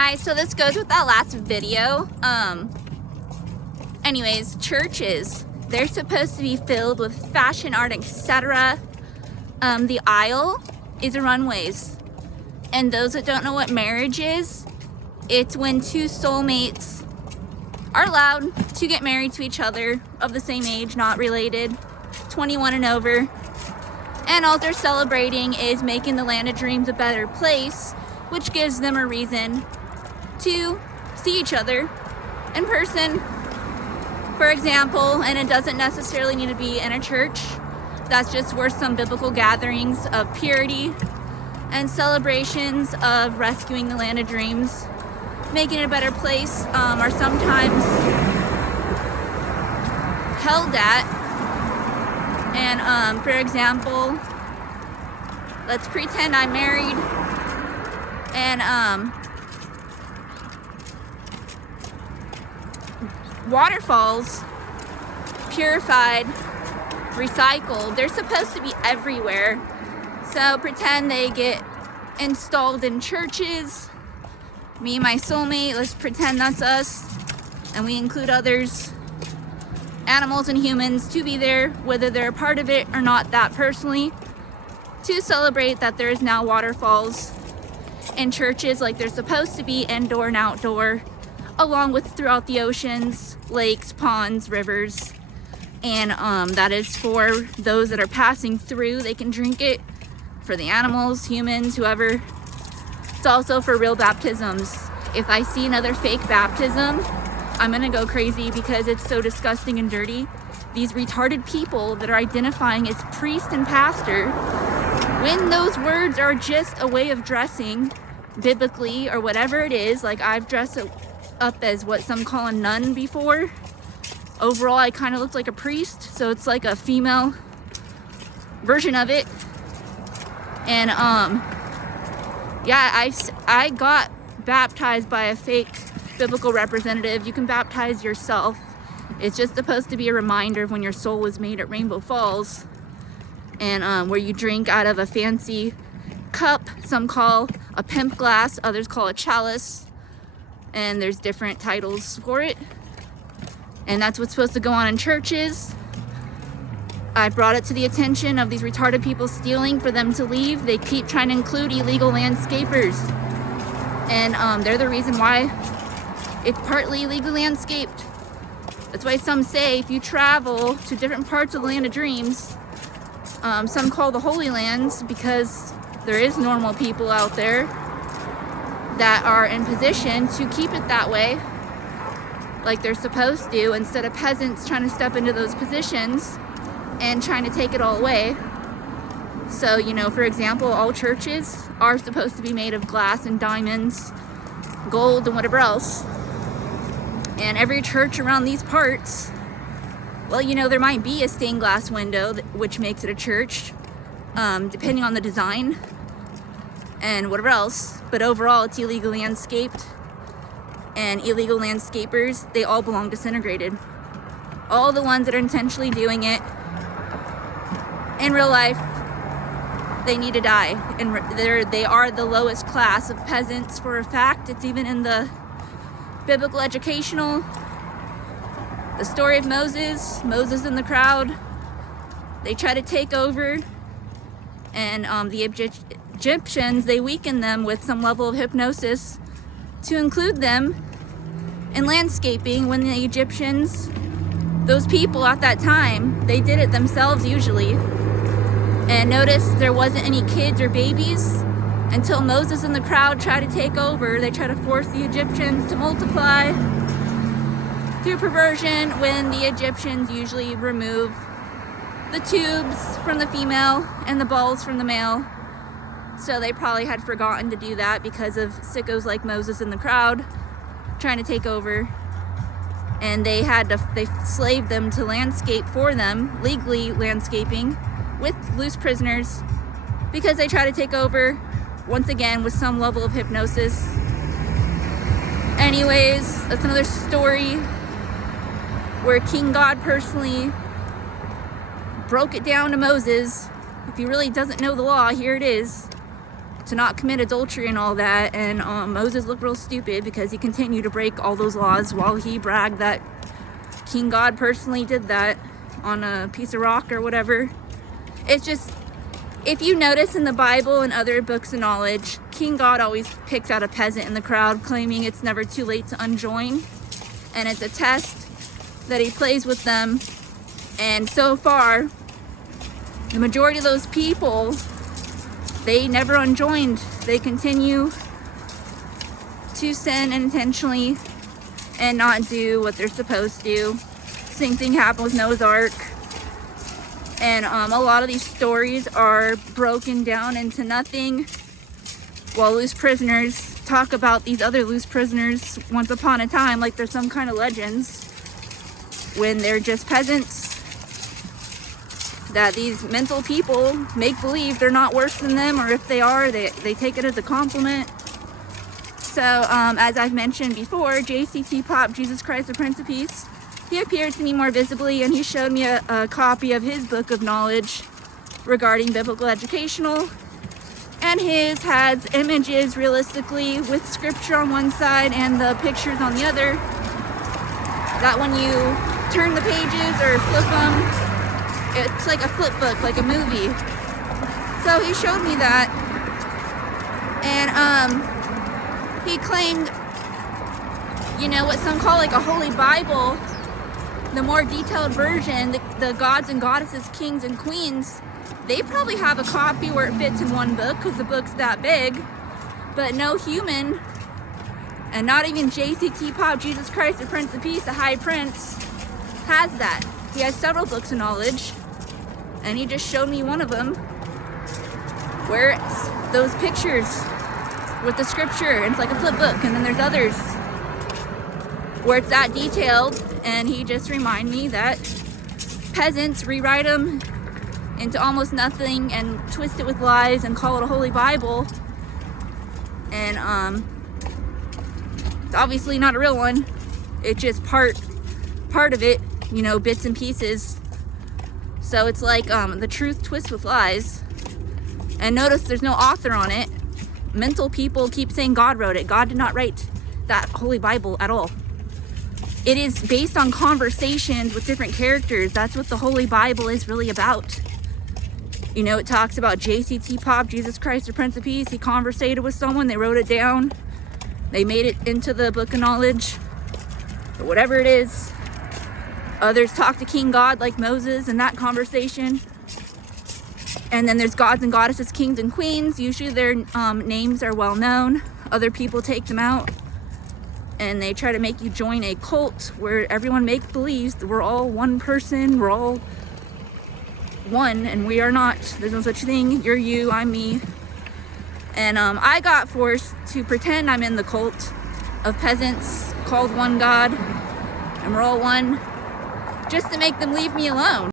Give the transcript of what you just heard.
Hi, so this goes with that last video. Anyways, churches, they're supposed to be filled with fashion art, etc. The aisle is a runways. And those that don't know what marriage is, it's when two soulmates are allowed to get married to each other of the same age, not related, 21 and over. And all they're celebrating is making the land of dreams a better place, which gives them a reason to see each other in person, for example. And it doesn't necessarily need to be in a church. That's just where some biblical gatherings of purity and celebrations of rescuing the land of dreams, making it a better place, are sometimes held at. And for example, let's pretend I'm married and waterfalls, purified, recycled, they're supposed to be everywhere. So pretend they get installed in churches. Me and my soulmate, let's pretend that's us, and we include others, animals and humans, to be there, whether they're a part of it or not that personally, to celebrate that there is now waterfalls in churches like they're supposed to be, indoor and outdoor, along with throughout the oceans, lakes, ponds, rivers. And that is for those that are passing through. They can drink it. For the animals, humans, whoever. It's also for real baptisms. If I see another fake baptism, I'm gonna go crazy because it's so disgusting and dirty. These retarded people that are identifying as priest and pastor, when those words are just a way of dressing biblically or whatever it is. Like, I've dressed up as what some call a nun before. Overall, I kind of looked like a priest, so it's like a female version of it. And yeah, I got baptized by a fake biblical representative. You can baptize yourself. It's just supposed to be a reminder of when your soul was made at Rainbow Falls, and where you drink out of a fancy cup. Some call a pimp glass, others call a chalice, and there's different titles for it. And that's what's supposed to go on in churches. I brought it to the attention of these retarded people stealing for them to leave. They keep trying to include illegal landscapers. And they're the reason why it's partly illegally landscaped. That's why some say if you travel to different parts of the land of dreams, some call the Holy Lands, because there is normal people out there that are in position to keep it that way, like they're supposed to, instead of peasants trying to step into those positions and trying to take it all away. So, you know, for example, all churches are supposed to be made of glass and diamonds, gold and whatever else. And every church around these parts, well, you know, there might be a stained glass window, which makes it a church, depending on the design and whatever else. But overall, it's illegally landscaped. And illegal landscapers, they all belong disintegrated. All the ones that are intentionally doing it in real life, they need to die. And they are the lowest class of peasants for a fact. It's even in the biblical educational. The story of Moses in the crowd. They try to take over, and the Egyptians, they weaken them with some level of hypnosis to include them in landscaping, when the Egyptians, those people at that time, they did it themselves usually. And notice there wasn't any kids or babies until Moses and the crowd tried to take over. They tried to force the Egyptians to multiply through perversion, when the Egyptians usually remove the tubes from the female and the balls from the male. So they probably had forgotten to do that because of sickos like Moses in the crowd trying to take over. And they slaved them to landscape for them, legally landscaping with loose prisoners, because they try to take over once again with some level of hypnosis. Anyways, that's another story where King God personally broke it down to Moses. If he really doesn't know the law, here it is. to not commit adultery and all that, and Moses looked real stupid because he continued to break all those laws while he bragged that King God personally did that on a piece of rock or whatever. It's just, if you notice in the Bible and other books of knowledge, King God always picks out a peasant in the crowd, claiming it's never too late to unjoin, and it's a test that he plays with them. And so far, the majority of those people, they never unjoined. They continue to sin intentionally and not do what they're supposed to. Same thing happened with Noah's Ark. And a lot of these stories are broken down into nothing, while loose prisoners talk about these other loose prisoners once upon a time like they're some kind of legends, when they're just peasants that these mental people make believe they're not worse than them, or if they are, they take it as a compliment. So as I've mentioned before, JCT Pop, Jesus Christ the Prince of Peace, he appeared to me more visibly, and he showed me a copy of his book of knowledge regarding biblical educational, and his has images realistically with scripture on one side and the pictures on the other, that when you turn the pages or flip them, it's like a flip book, like a movie. So he showed me that, and he claimed, you know, what some call like a holy Bible, the more detailed version, the gods and goddesses, kings and queens, they probably have a copy where it fits in one book because the book's that big, but no human, and not even JCT Pop, Jesus Christ the Prince of Peace, the High Prince, has that. He has several books of knowledge, and he just showed me one of them where it's those pictures with the scripture, and it's like a flip book, and then there's others where it's that detailed, and he just reminded me that peasants rewrite them into almost nothing and twist it with lies and call it a holy Bible, and it's obviously not a real one. It's just part of it, you know, bits and pieces. So it's like the truth twists with lies. And notice there's no author on it. Mental people keep saying God wrote it. God did not write that holy Bible at all. It is based on conversations with different characters. That's what the holy Bible is really about. You know, it talks about JCT Pop, Jesus Christ the Prince of Peace. He conversated with someone, they wrote it down, they made it into the book of knowledge, or whatever it is. Others talk to King God like Moses in that conversation. And then there's gods and goddesses, kings and queens. Usually their names are well known. Other people take them out, and they try to make you join a cult where everyone believes that we're all one person, we're all one, and we are not. There's no such thing. You're you, I'm me. And I got forced to pretend I'm in the cult of peasants called one God, and we're all one, just to make them leave me alone.